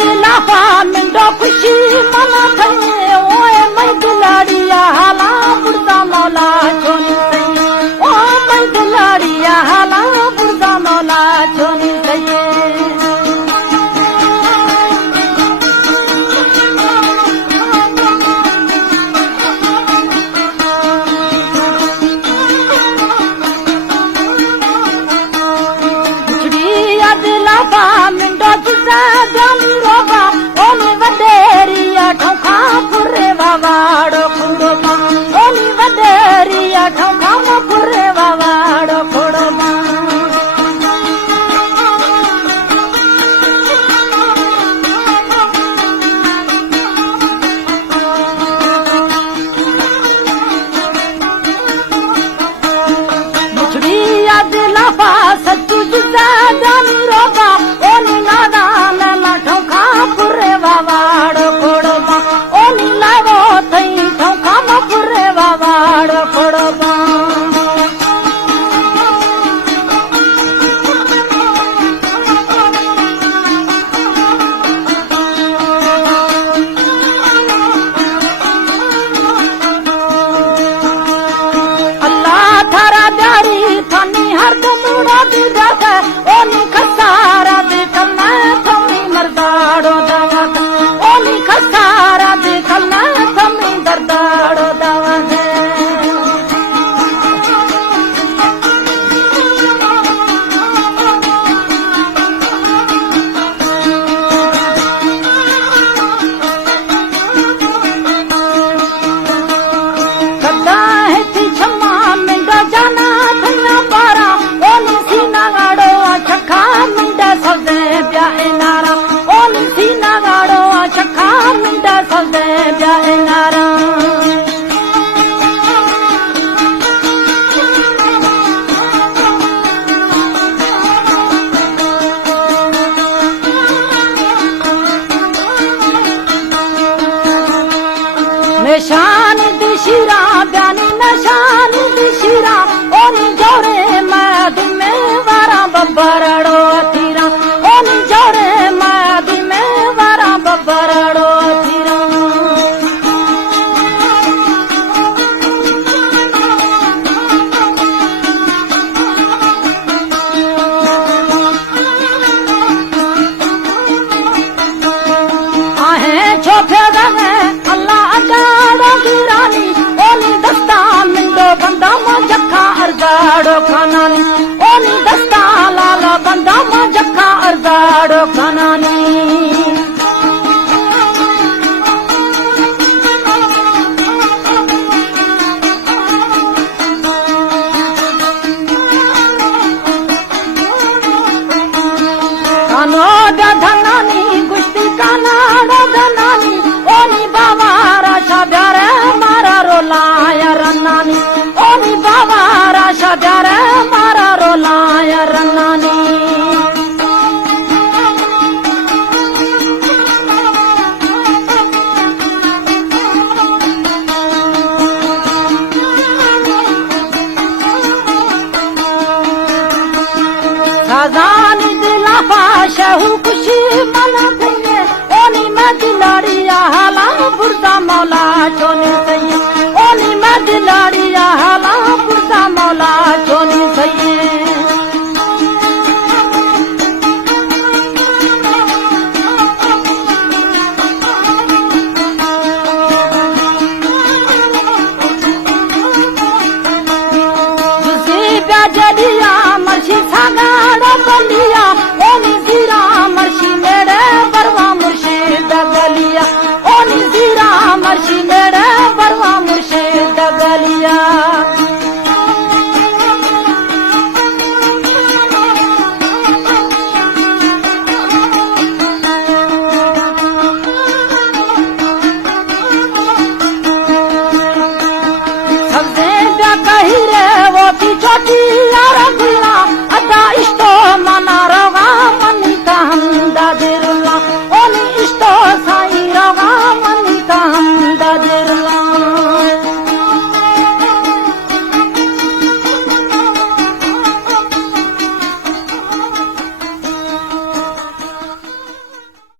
दिलाफा मिंडो खुशी मना थई ओए मैं दिलाड़िया हाला बुर्दा मौला छोनी सही ओ मैं दिलाड़िया हाला बुर्दा मौला छोनी सही दिलाफा मिंडो जुजा जानी रोबा ओनी वडेरिया ठोखा फुरे वावाड़ो खुंडोमा ओनी वडेरिया ठोखा फुरे वावाड़ो खुंडोमा मुछड़िया दिलाफा सच्चू जुजा जानी रोबा ओनी नादान ठोखा फुरे वावाड़ो खुंडोमा ओनी लावो थई ठोखा फुरे वावाड़ो खुंडोमा अल्लाह थारा प्यारी थानी हरदम उड़ा दी जाता ओनी खसारा देखल ना थमी मर्दाड़ो दावत ओनी खसारा देखल ना थमी दर्दाड़ो दावत कदा है थी छम्मा मिंडा जाना थना पारा ओनी सीना गाड़ो छखा मिंडा सदे ब्याए नारा ओनी सीना गाड़ो छखा मिंडा सदे ब्याए नारा निशान दिशिरा ब्यानी निशान दिशिरा ओनी जोड़े मादी में वारा बब्बरड़ो अथीरा ओनी जोड़े मादी में वारा बब्बरड़ो अथीरा आहे छोफे रहे अल्लाह अगाड़ो गिरानी ओनी दस्ता मिंडो बंदा जखा अर्जाड़ो खानानी ओनी दस्ता लाला बंदा जखा अर्जाड़ो खानानी कानो धनानी गुस्ती कानाड़ो धनानी ओनी बाबा राशा प्यारे मारा रोलाया रन्नानी ओनी बाबा राशा प्यारे मारा रोलाया रन्नानी साजानी दिलाफा शहू खुशी मना थई ओनी मैं दिलाड़िया हाला बुर्दा मौला छोनी सही ओनी मैं दिलाड़िया हाला बुर्दा मौला छोनी सही